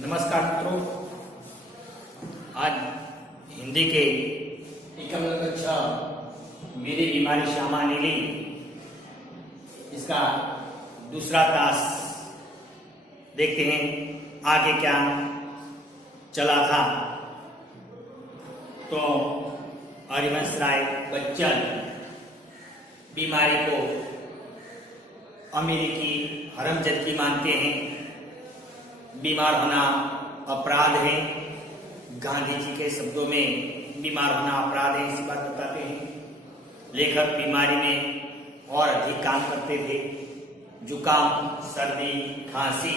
नमस्कार मित्रों, आज हिंदी के एकम कक्षा मेरी बीमारी श्यामा नीली इसका दूसरा तास देखते हैं आगे क्या चला था। तो हरिवंश राय बच्चन बीमारी को अमेरिकी हरमजदगी मानते हैं। बीमार होना अपराध है। गांधी जी के शब्दों में बीमार होना अपराध है, इसी बात बताते हैं। लेखक बीमारी में और अधिक काम करते थे। जुकाम, सर्दी, खांसी,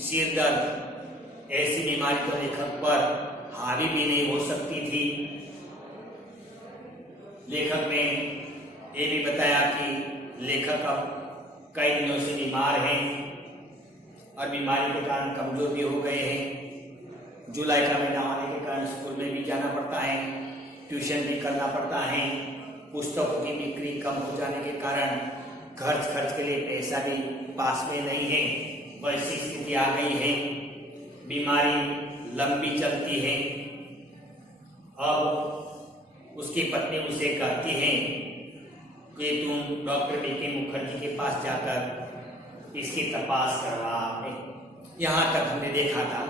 सिर दर्द ऐसी बीमारी तो लेखक पर हावी भी नहीं हो सकती थी। लेखक ने ये भी बताया कि लेखक अब कई दिनों से बीमार हैं और बीमारी के कारण कमजोर भी हो गए हैं। जुलाई का महीना होने के कारण स्कूल में भी जाना पड़ता है, ट्यूशन भी करना पड़ता है। पुस्तकों की बिक्री कम हो जाने के कारण खर्च के लिए पैसा भी पास में नहीं है। वैसी स्थिति आ गई है। बीमारी लंबी चलती है। अब उसकी पत्नी उसे कहती है कि तुम डॉक्टर बीके मुखर्जी के पास जाकर इसकी तपास करवा। यहाँ तक हमने देखा था।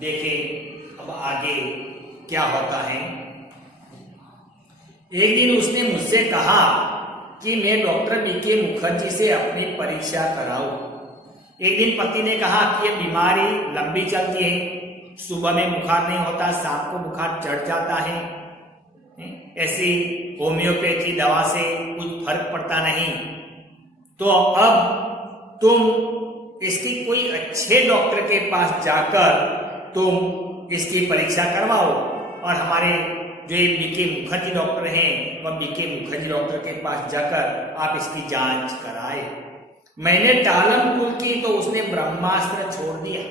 देखें अब आगे क्या होता है। एक दिन उसने मुझसे कहा कि मैं डॉक्टर बीके मुखर्जी से अपनी परीक्षा कराऊं। एक दिन पति ने कहा कि ये बीमारी लंबी चलती है, सुबह में बुखार नहीं होता, शाम को बुखार चढ़ जाता है। ऐसी होम्योपैथी दवा से कुछ फर्क पड़ता नहीं। तो अब तुम इसकी कोई अच्छे डॉक्टर के पास जाकर तुम इसकी परीक्षा करवाओ। और हमारे जो ये बीके मुखर्जी डॉक्टर हैं, वह बीके मुखर्जी डॉक्टर के पास जाकर आप इसकी जांच कराए। मैंने टालम टूल की तो उसने ब्रह्मास्त्र छोड़ दिया।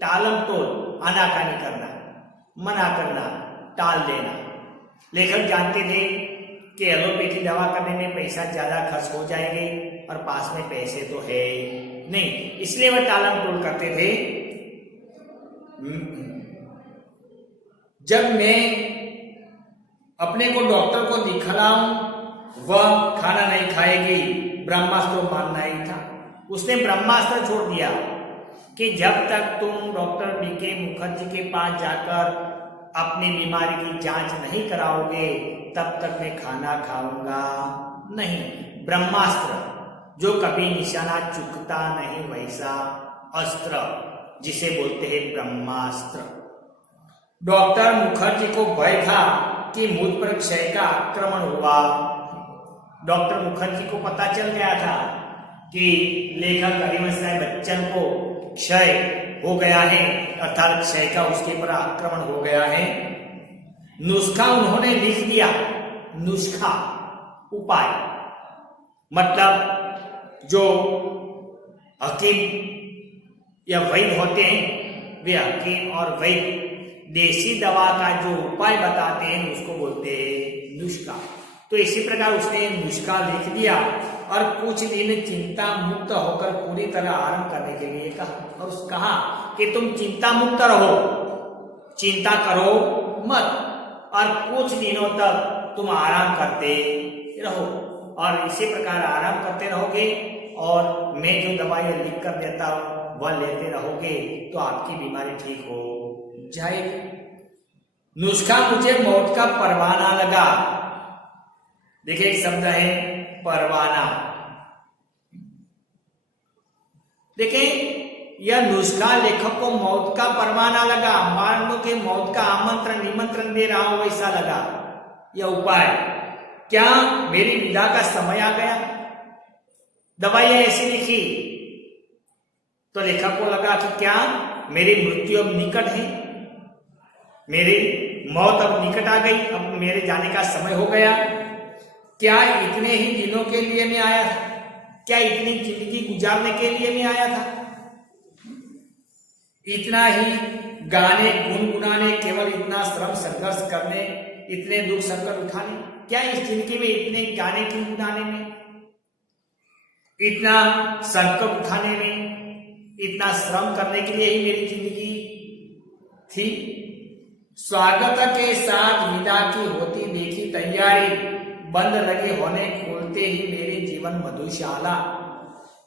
टालम टूल आनाकानी करना, मना करना, टाल देना। लेखक जानते थे कि एलोपैथी दवा करने में पैसा ज्यादा खर्च हो जाएंगे और पास में पैसे तो है नहीं, इसलिए वह टालम टोल करते थे। जब मैं अपने को डॉक्टर को दिखलाऊं, वह खाना नहीं खाएगी, ब्रह्मास्त्र मानना ही था। उसने ब्रह्मास्त्र छोड़ दिया कि जब तक तुम डॉक्टर बीके मुखर्जी के पास जाकर अपनी बीमारी की जांच नहीं कराओगे, तब तक मैं खाना खाऊंगा नहीं। ब्रह्मास्त्र जो कभी निशाना चुकता नहीं, वैसा अस्त्र जिसे बोलते हैं ब्रह्मास्त्र। डॉक्टर मुखर्जी को भय था कि मुझ पर क्षय का आक्रमण हुआ। डॉक्टर मुखर्जी को पता चल गया था कि लेखक हरिवंश राय बच्चन को क्षय हो गया है, अर्थात क्षय का उसके पर आक्रमण हो गया है। नुस्खा उन्होंने लिख दिया। नुस्खा उपाय मतलब जो हकीम या वैद्य होते हैं, वे हकीम और वैद्य देसी दवा का जो उपाय बताते हैं उसको बोलते हैं नुस्खा। तो इसी प्रकार उसने नुस्खा लिख दिया और कुछ दिन चिंता मुक्त होकर पूरी तरह आराम करने के लिए कहा। और कहा कि तुम चिंता मुक्त रहो, चिंता करो मत, और कुछ दिनों तक तुम आराम करते रहो। और इसी प्रकार आराम करते रहोगे और मैं जो दवाइयां लिख कर देता हूं वह लेते रहोगे तो आपकी बीमारी ठीक हो जाएगी। नुस्खा मुझे मौत का परवाना लगा। देखिए एक शब्द है परवाना। देखिए यह नुस्खा लेखक को मौत का परवाना लगा। मान लो कि मौत का आमंत्रण निमंत्रण दे रहा हो वैसा लगा यह उपाय। क्या मेरी विदा का समय आ गया? दवाइयां ऐसी लिखी तो लेखक को लगा कि क्या मेरी मृत्यु अब निकट है, मेरी मौत अब निकट आ गई, अब मेरे जाने का समय हो गया। क्या इतने ही दिनों के लिए मैं आया था? क्या इतनी जिंदगी गुजारने के लिए मैं आया था? इतना ही गाने गुनगुनाने, केवल इतना श्रम संघर्ष करने, इतने दुख संकट उठाने? क्या इस जिंदगी में इतने गाने गुनगुनाने में, इतना संकट उठाने में, इतना श्रम करने के लिए ही मेरी जिंदगी थी। स्वागत के साथ विदा की होती देखी तैयारी, बंद लगे होने खोलते ही मेरी जीवन मधुशाला।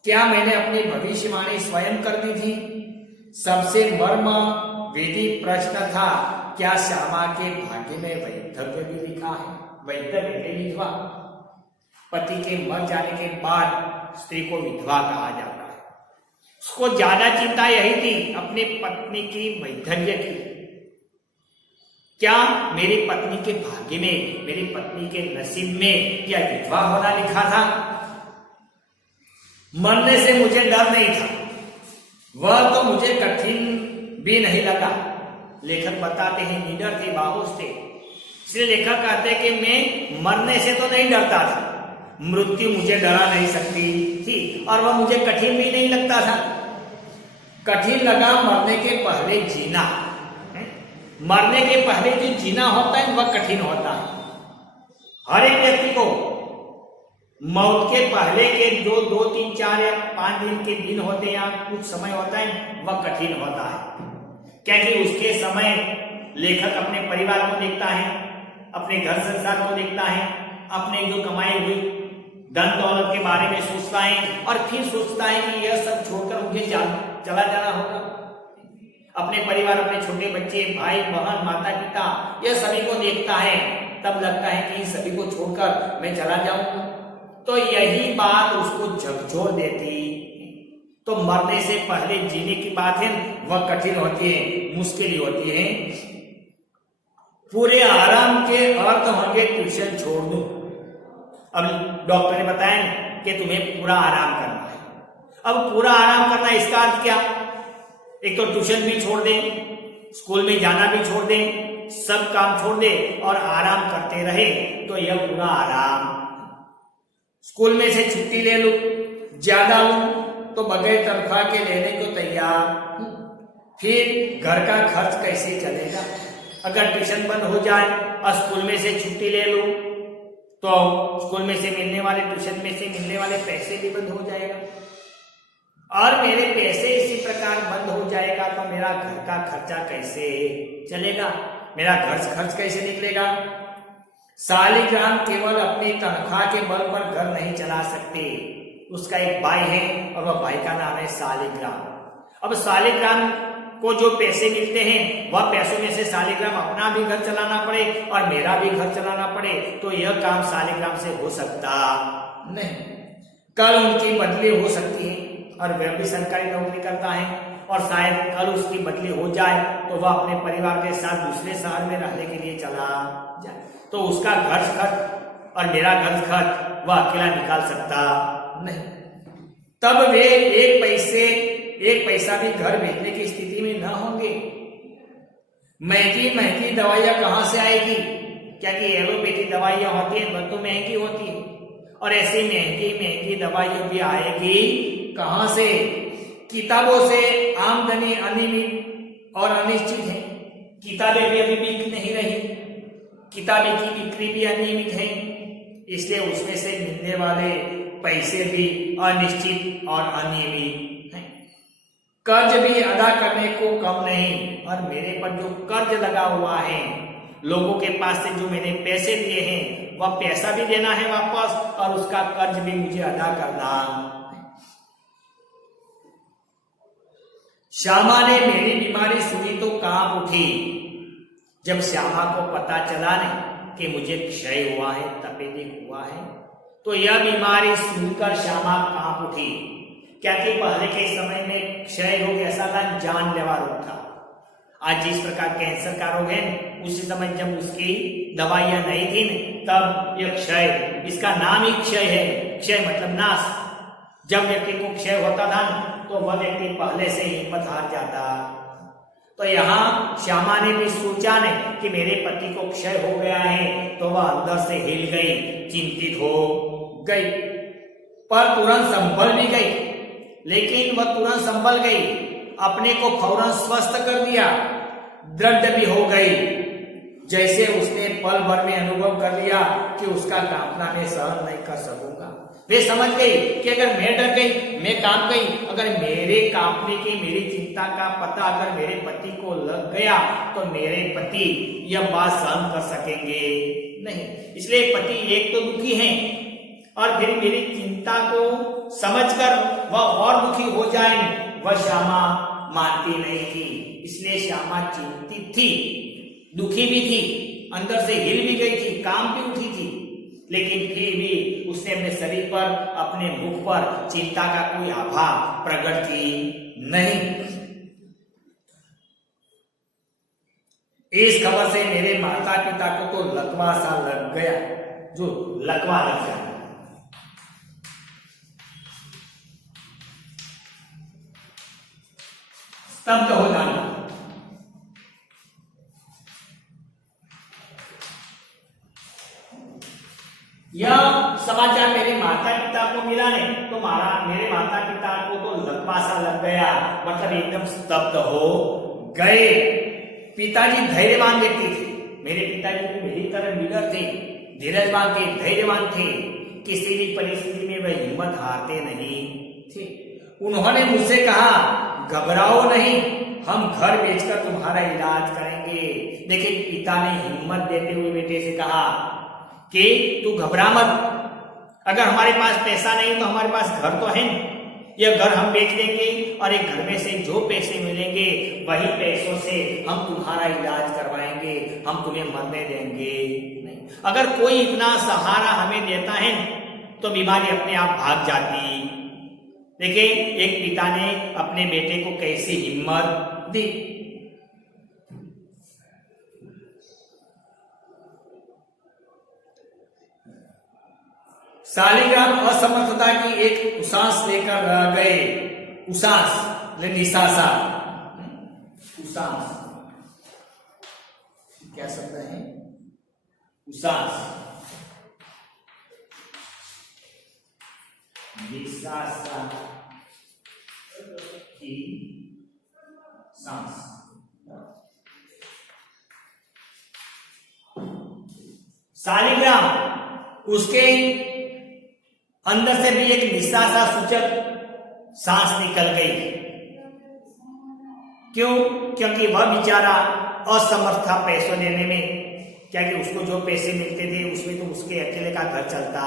क्या मैंने अपनी भविष्यवाणी स्वयं कर दी थी? सबसे मर्म विधि प्रश्न था, क्या श्यामा के भाग्य में वैधव्य भी लिखा है? वैधव्य विधवा, पति के मर जाने के बाद स्त्री को विधवा कहा जाता है। उसको ज्यादा चिंता यही थी अपनी पत्नी की वैधव्य की। क्या मेरी पत्नी के भाग्य में, मेरी पत्नी के नसीब में क्या विधवा होना लिखा था? मरने से मुझे डर नहीं था, वह तो मुझे कठिन भी नहीं लगा। लेखक बताते हैं निडर थे, बाहोश थे। इसलिए लेखक कहते हैं कि मैं मरने से तो नहीं डरता था, मृत्यु मुझे डरा नहीं सकती थी, और वह मुझे कठिन भी नहीं लगता था। कठिन लगा मरने के पहले जीना। मरने के पहले जो जीना होता है वह कठिन होता है। हर एक व्यक्ति को मौत के पहले के जो 2, 3, 4 या 5 दिन के दिन होते हैं या कुछ समय होता है वह कठिन होता है, क्योंकि उसके समय लेखक अपने परिवार को देखता है, अपने घर संसार को देखता है, अपने जो कमाई हुई धन दौलत के बारे में सोचता है, और फिर सोचता है कि यह सब छोड़कर मुझे चला जाना होगा। अपने परिवार, अपने छोटे बच्चे, भाई बहन, माता पिता, यह सभी को देखता है, तब लगता है कि इन सभी को छोड़कर मैं चला जाऊंगा। तो यही बात उसको झकझोर देती। तो मरने से पहले जीने की बात है वह कठिन होती है, मुश्किल होती है। पूरे आराम के अर्थ होंगे ट्यूशन छोड़ दो। अब डॉक्टर ने बताया कि तुम्हें पूरा आराम करना है। अब पूरा आराम करना इसका अर्थ क्या? एक तो ट्यूशन भी छोड़ दें, स्कूल में जाना भी छोड़ दें, सब काम छोड़ दे और आराम करते रहे, तो यह पूरा आराम। स्कूल में से छुट्टी ले लो, ज्यादा हो तो बगैर तनख्वाह के लेने को तैयार। फिर घर का खर्च कैसे चलेगा? अगर ट्यूशन बंद हो जाए और स्कूल में से छुट्टी ले लो तो स्कूल में से मिलने वाले, ट्यूशन में से मिलने वाले पैसे भी बंद हो जाएगा, और मेरे पैसे इसी प्रकार बंद हो जाएगा तो मेरा घर का खर्चा कैसे चलेगा? मेरा खर्च कैसे निकलेगा? शालिग्राम केवल अपनी तनख्वाह के बल पर घर नहीं चला सकते। उसका एक भाई है और वह भाई का नाम है शालिग्राम। अब शालिग्राम को जो पैसे मिलते हैं वह पैसों में से शालिग्राम अपना भी घर चलाना पड़े और मेरा भी घर चलाना पड़े, तो यह काम शालिग्राम से हो सकता नहीं। कल उनकी बदली हो सकती है और वह भी सरकारी नौकरी करता है, और शायद कल उसकी बदली हो जाए तो वह अपने परिवार के साथ दूसरे शहर में रहने के लिए चला जाए, तो उसका घर खर्च और मेरा घर खर्च वह अकेला निकाल सकता नहीं। तब वे एक पैसा भी घर भेजने की स्थिति में न होंगे। महंगी दवाइयां कहां से आएगी? क्या कि एलोपैथी दवाइयां होती हैं वह तो महंगी होती है, और ऐसी महंगी दवाइयां भी आएगी कहां से? किताबों से आमदनी अनियमित और अनिश्चित है। किताबें भी अभी बिक नहीं रही, किताबें की बिक्री भी अनियमित है, इसलिए उसमें से मिलने वाले पैसे भी अनिश्चित और अनियमित हैं। कर्ज भी अदा करने को कम नहीं, और मेरे पर जो कर्ज लगा हुआ है, लोगों के पास से जो मैंने पैसे लिए हैं वह पैसा भी देना है वापस, और उसका कर्ज भी मुझे अदा करना। श्यामा ने मेरी बीमारी सुनी तो कांप उठी। जब श्यामा को पता चला नहीं कि मुझे क्षय हुआ है, तपेदिक हुआ है, तो यह बीमारी सुनकर श्यामा कांप उठी। क्या कि पहले के समय में क्षय रोग ऐसा था जानलेवा रोग था। आज जिस प्रकार कैंसर का रोग है, उसी समय जब उसकी दवाइयां नहीं थी तब यह क्षय, इसका नाम ही क्षय है। क्षय मतलब नाश। जब व्यक्ति को क्षय होता था तो वह व्यक्ति पहले से हिम्मत हार जाता। तो यहाँ श्यामा ने भी सोचा नहीं कि मेरे पति को क्षय हो गया है, तो वह अंदर से हिल गई, चिंतित हो गई, पर तुरंत संभल भी गई। लेकिन वह तुरंत संभल गई, अपने को फौरन स्वस्थ कर दिया, दृढ़ भी हो गई, जैसे उसने पल भर में अनुभव कर लिया कि उसका कांपना मैं सहन नहीं कर सकूंगा। वे समझ गई कि अगर मैं डर गई, मैं कांप गई, अगर मेरे कांपने की, मेरी चिंता का पता अगर मेरे पति को लग गया तो मेरे पति यह बात सहन कर सकेंगे नहीं। इसलिए पति एक तो दुखी हैं और फिर मेरी चिंता को समझकर वह और दुखी हो जाए, वह श्यामा मानती नहीं थी। इसलिए श्यामा चिंतित थी, दुखी भी थी, अंदर से हिल भी गई थी, काम भी उठी थी, लेकिन फिर भी उसने अपने शरीर पर, अपने मुख पर चिंता का कोई आभा प्रकट की नहीं। इस खबर से मेरे माता पिता को तो लकवा सा लग गया, जो लकवा लग गया। स्तब्ध हो जाना। यह समाचार मेरे माता पिता को मिला नहीं तो मेरे माता पिता को तो लकवा सा लग गया, मतलब एकदम स्तब्ध हो गए। पिताजी धैर्यवान व्यक्ति थे, मेरे पिताजी भी मेरी तरह निडर थे, धीरजवान थे, धैर्यवान थे, किसी भी परिस्थिति में वह हिम्मत हारते नहीं थे। उन्होंने मुझसे कहा, घबराओ नहीं, हम घर बेचकर तुम्हारा इलाज करेंगे। लेकिन पिता ने हिम्मत देते हुए बेटे से कहा कि तू घबरा मत, अगर हमारे पास पैसा नहीं तो हमारे पास घर तो है, यह घर हम बेच देंगे और एक घर में से जो पैसे मिलेंगे वही पैसों से हम तुम्हारा इलाज करवाएंगे, हम तुम्हें मरने देंगे नहीं। अगर कोई इतना सहारा हमें देता है तो बीमारी अपने आप भाग जाती। देखिए एक पिता ने अपने बेटे को कैसी हिम्मत दी। शालिग्राम असमर्थता की एक उसास लेकर रह गए। उसास निशासा, उसास क्या शब्द है? उसास, निशासा की सांस। शालिग्राम, उसके अंदर से भी एक निशासा सूचक सांस निकल गई। क्यों? क्योंकि वह बेचारा असमर्थ था पैसों देने में, क्या कि उसको जो पैसे मिलते थे उसमें तो उसके अकेले का घर चलता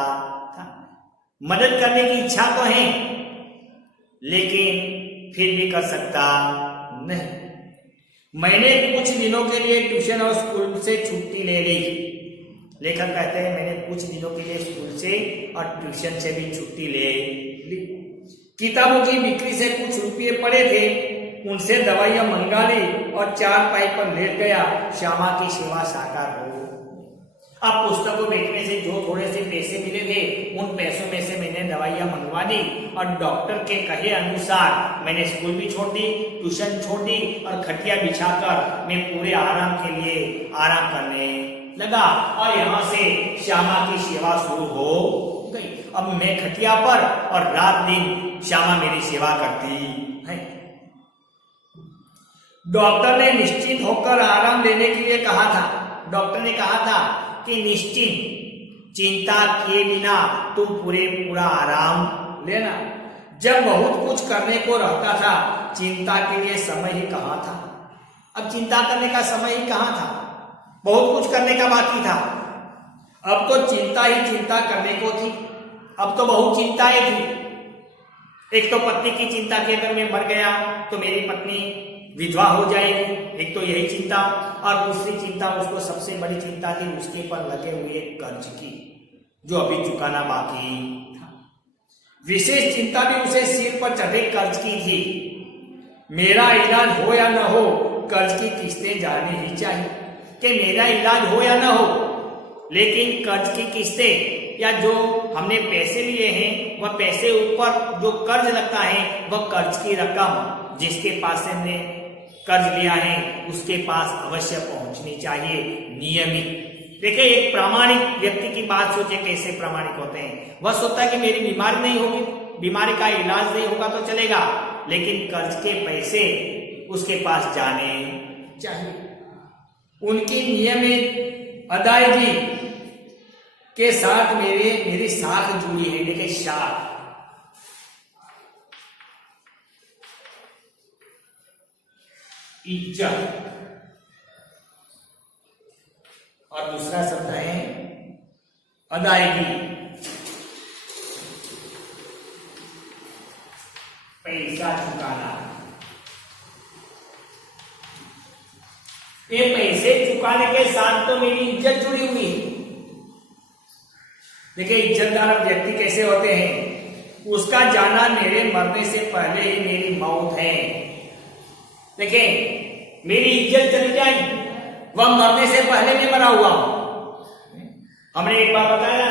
था। मदद करने की इच्छा तो है लेकिन फिर भी कर सकता नहीं। मैंने कुछ दिनों के लिए ट्यूशन और स्कूल से छुट्टी ले ली। लेखक कहते हैं मैंने कुछ दिनों के लिए स्कूल से और ट्यूशन से भी छुट्टी ले ली। किताबों की बिक्री से कुछ रुपये पड़े थे, उनसे दवाइयां मंगा ली और चारपाई पर लेट गया। श्यामा की सेवा साकार हो। अब पुस्तकों बेचने से जो थोड़े से पैसे मिले थे उन पैसों में से मैंने दवाइयां मंगवा दी और डॉक्टर के कहे अनुसार मैंने स्कूल भी छोड़ दी, ट्यूशन छोड़ दी और खटिया बिछाकर मैं पूरे आराम के लिए आराम करने लगा। और यहाँ से श्यामा की सेवा शुरू हो गई। अब मैं खटिया पर और रात दिन श्यामा मेरी सेवा करती है। डॉक्टर ने निश्चिंत होकर आराम लेने के लिए कहा था। डॉक्टर ने कहा था कि निश्चिंत, चिंता किए बिना तुम पूरा आराम लेना। जब बहुत कुछ करने को रहता था चिंता के लिए समय ही कहाँ था। अब चिंता करने का समय ही कहाँ था, बहुत कुछ करने का बाकी था। अब तो चिंता ही चिंता करने को थी। अब तो बहुत चिंताएं थी। एक तो पत्नी की चिंता कि अगर मैं मर गया तो मेरी पत्नी विधवा हो जाएगी, एक तो यही चिंता। और दूसरी चिंता, उसको सबसे बड़ी चिंता थी उसके पर लगे हुए कर्ज की, जो अभी चुकाना बाकी था। विशेष चिंता भी उसे सिर पर चढ़े कर्ज की थी। मेरा इलाज हो या न हो, कर्ज की किस्तें जानी ही चाहिए। कि मेरा इलाज हो या ना हो, लेकिन कर्ज की किस्तें या जो हमने पैसे लिए हैं वह पैसे ऊपर जो कर्ज लगता है वह कर्ज की रकम जिसके पास से हमने कर्ज लिया है उसके पास अवश्य पहुंचनी चाहिए नियमित। देखिए एक प्रामाणिक व्यक्ति की बात सोचे कैसे प्रामाणिक होते हैं। वह सोचता है कि मेरी बीमारी नहीं होगी, बीमारी का इलाज नहीं होगा तो चलेगा, लेकिन कर्ज के पैसे उसके पास जाने चाहिए। उनकी नियमित अदायगी के साथ मेरी साख जुड़ी है। देखिए साख, इज्जत, और दूसरा शब्द है अदायगी, पैसा चुकाना। ये पैसे चुकाने के साथ तो मेरी इज्जत जुड़ी हुई है। देखिए इज्जतदार व्यक्ति कैसे होते हैं, उसका जाना मेरे मरने से पहले ही मेरी मौत है। देखिए मेरी इज्जत चली जाए, वह मरने से पहले भी मरा हुआ। हमने एक बार बताया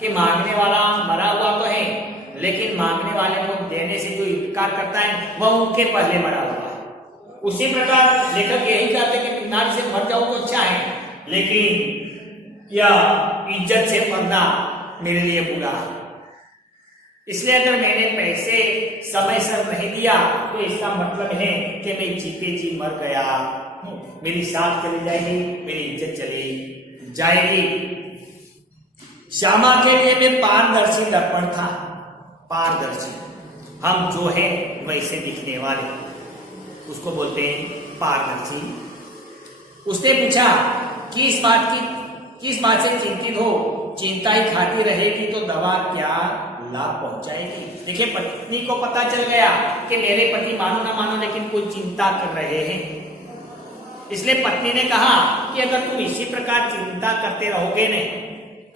कि मांगने वाला मरा हुआ तो है, लेकिन मांगने वाले को देने से जो इनकार करता है वह उनके पहले मरा हुआ है। उसी प्रकार लेखक यही चाहते कि बीमारी से मर जाओ तो अच्छा है, लेकिन यह इज्जत से मरना मेरे लिए बुरा है। इसलिए अगर मैंने पैसे समय से नहीं दिया तो इसका मतलब है कि मैं जीते जी मर गया, मेरी साख चली जाएगी, मेरी इज्जत चली जाएगी। श्यामा के लिए मैं पारदर्शी दर्पण था। पारदर्शी, हम जो है वैसे दिखने वाले, उसको बोलते हैं पारदर्शी। उसने पूछा किस बात से चिंतित हो, चिंता ही खाती रहेगी तो दवा क्या लाभ पहुंचाएगी। देखिए पत्नी को पता चल गया कि मेरे पति मानो ना मानो लेकिन कोई चिंता कर रहे हैं, इसलिए पत्नी ने कहा कि अगर तुम इसी प्रकार चिंता करते रहोगे ने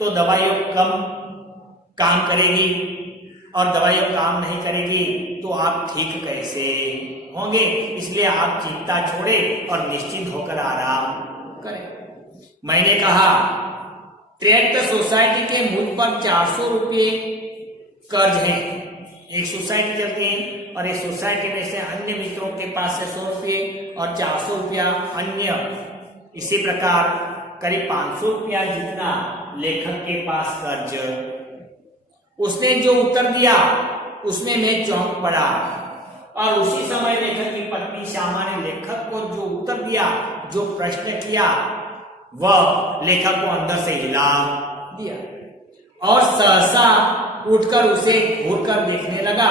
तो दवाइयों कम काम करेगी, और दवाइयों काम नहीं करेगी तो आप ठीक कैसे होंगे। इसलिए आप चिंता छोड़े और निश्चिंत होकर आराम करें। मैंने कहा ट्रेक्ट सोसाइटी के मुझ पर 400 रुपये कर्ज है। एक सोसाइटी चलती है और इस सोसाइटी में से अन्य मित्रों के पास से 100 रुपये और 400 रुपया अन्य, इसी प्रकार करीब 500 रुपया जितना लेखक के पास कर्ज। उसने जो उत्तर दिया उसमें मैं चौंक पड़ा, और उसी समय लेखक की पत्नी श्यामा ने लेखक को जो उत्तर दिया, जो प्रश्न किया, वह लेखक को अंदर से हिला दिया और सहसा उठकर उसे घूरकर देखने लगा,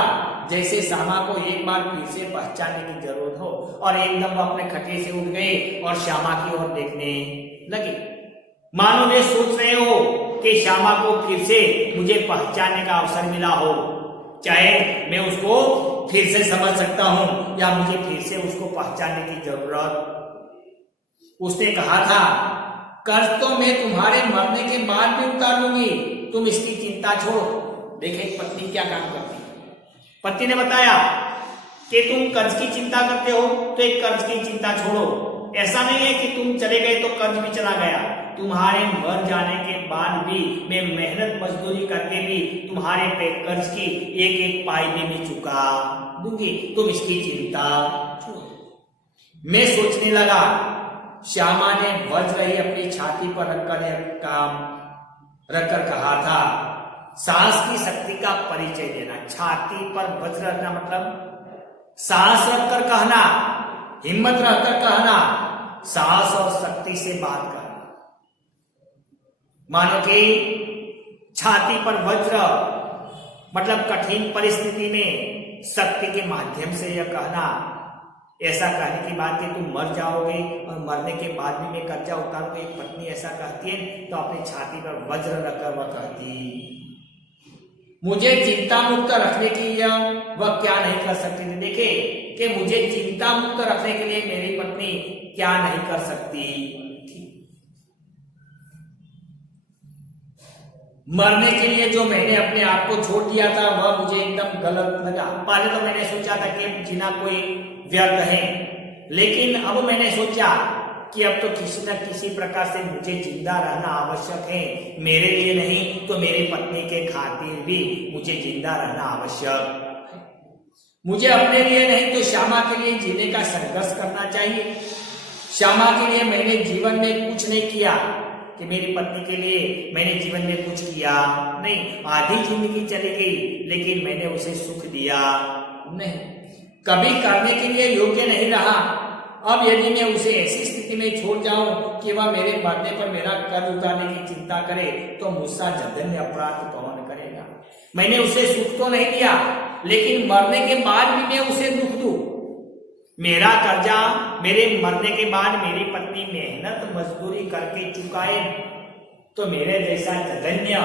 जैसे श्यामा को एक बार फिर से पहचानने की जरूरत हो, और एकदम वह अपने खटे से उठ गए और श्यामा की ओर देखने लगे, मानो वे सोच रहे हो कि श्यामा को फिर से मुझे पहचानने का अवसर मिला हो, चाहे मैं उसको फिर से समझ सकता हूं या मुझे फिर से उसको पहचानने की जरूरत। उसने कहा था कर्ज तो मैं तुम्हारे मरने के बाद भी उतार लूंगी, तुम इसकी चिंता छोड़ो। देखें पत्नी क्या काम करती है। पति ने बताया कि तुम कर्ज की चिंता करते हो तो एक कर्ज की चिंता छोड़ो। ऐसा नहीं है कि तुम चले गए तो कर्ज भी चला गया, तुम्हारे मर जाने के बाद भी मैं मेहनत मजदूरी करके भी तुम्हारे पे कर्ज की एक एक पाई भी चुका दूंगी, तुम इसकी चिंता छोड़ो। मैं सोचने लगा, श्यामा ने वज्र ही अपनी छाती पर रखकर कहा था, साहस की शक्ति का परिचय देना। छाती पर वज्र रखना मतलब साहस रखकर कहना, हिम्मत रखकर कहना, साहस और शक्ति से बात करना। मानो कि छाती पर वज्र मतलब कठिन परिस्थिति में शक्ति के माध्यम से यह कहना, ऐसा कहने की बात कि तुम मर जाओगे और मरने के बाद भी मैं कर्जा उतारूंगी। एक पत्नी ऐसा कहती है तो अपनी छाती पर वज्र रखकर वह कहती, मुझे चिंता मुक्त रखने के लिए वह क्या नहीं कर सकती थी। देखे कि मुझे चिंता मुक्त रखने के लिए मेरी पत्नी क्या नहीं कर सकती थी। मरने के लिए जो मैंने अपने आप को छोड़ दिया था वह मुझे एकदम गलत लगा। पहले तो मैंने सोचा था कि जीना कोई व्यर्थ है, लेकिन अब मैंने सोचा कि अब तो किसी न किसी प्रकार से मुझे जिंदा रहना आवश्यक है। मेरे लिए नहीं तो मेरी पत्नी के खातिर भी मुझे जिंदा रहना आवश्यक है। मुझे अपने लिए नहीं तो श्यामा के लिए जीने का संघर्ष करना चाहिए। श्यामा के लिए मैंने जीवन में कुछ नहीं किया कि मेरी पत्नी के लिए मैंने जीवन में कुछ किया नहीं। आधी जिंदगी चली गई लेकिन मैंने उसे सुख दिया नहीं, कभी करने के लिए योग्य नहीं रहा अब यदि मैं उसे ऐसी स्थिति में छोड़ जाऊं कि वह मेरे मरने पर मेरा कर्ज उतारने की चिंता करे तो मुझसे जघन्य अपराध कौन करेगा। मैंने उसे सुख तो नहीं दिया, लेकिन मरने के बाद भी मैं उसे दुख दूं। मेरा कर्जा मेरे मरने के बाद मेरी पत्नी मेहनत मजदूरी करके चुकाए तो मेरे जैसा जघन्य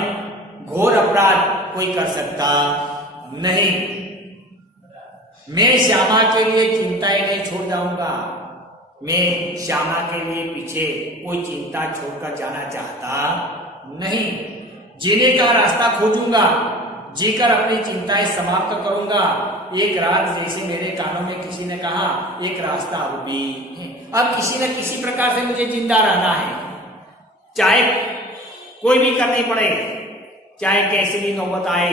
घोर अपराध कोई कर सकता नहीं। मैं श्यामा के लिए चिंताएं नहीं छोड़ जाऊंगा। मैं श्यामा के लिए पीछे कोई चिंता छोड़कर जाना चाहता नहीं। जीने का रास्ता खोजूंगा, जीकर अपनी चिंताएं समाप्त करूंगा। एक रात जैसे मेरे कानों में किसी ने कहा, एक रास्ता अब भी है। अब किसी न किसी प्रकार से मुझे जिंदा रहना है, चाहे कोई भी करनी पड़े, चाहे कैसी भी नौबत आए,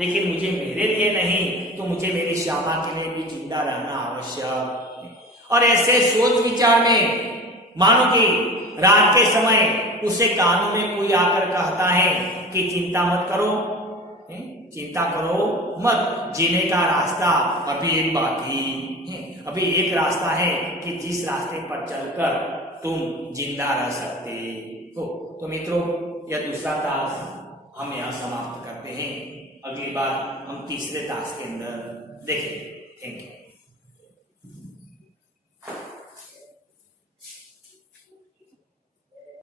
लेकिन मुझे मेरे लिए नहीं तो मुझे मेरी श्यामा के लिए भी जिंदा रहना आवश्यक। और ऐसे सोच विचार में मानो कि रात के समय उसे कानों में कोई आकर कहता है कि चिंता मत करो, चिंता करो मत, जीने का रास्ता अभी एक बाकी है। अभी एक रास्ता है कि जिस रास्ते पर चलकर तुम जिंदा रह सकते हो। तो मित्रों, यह दूसरा तास हम यहाँ समाप्त करते हैं। अगली बार हम तीसरे तास के अंदर देखें। Thank you.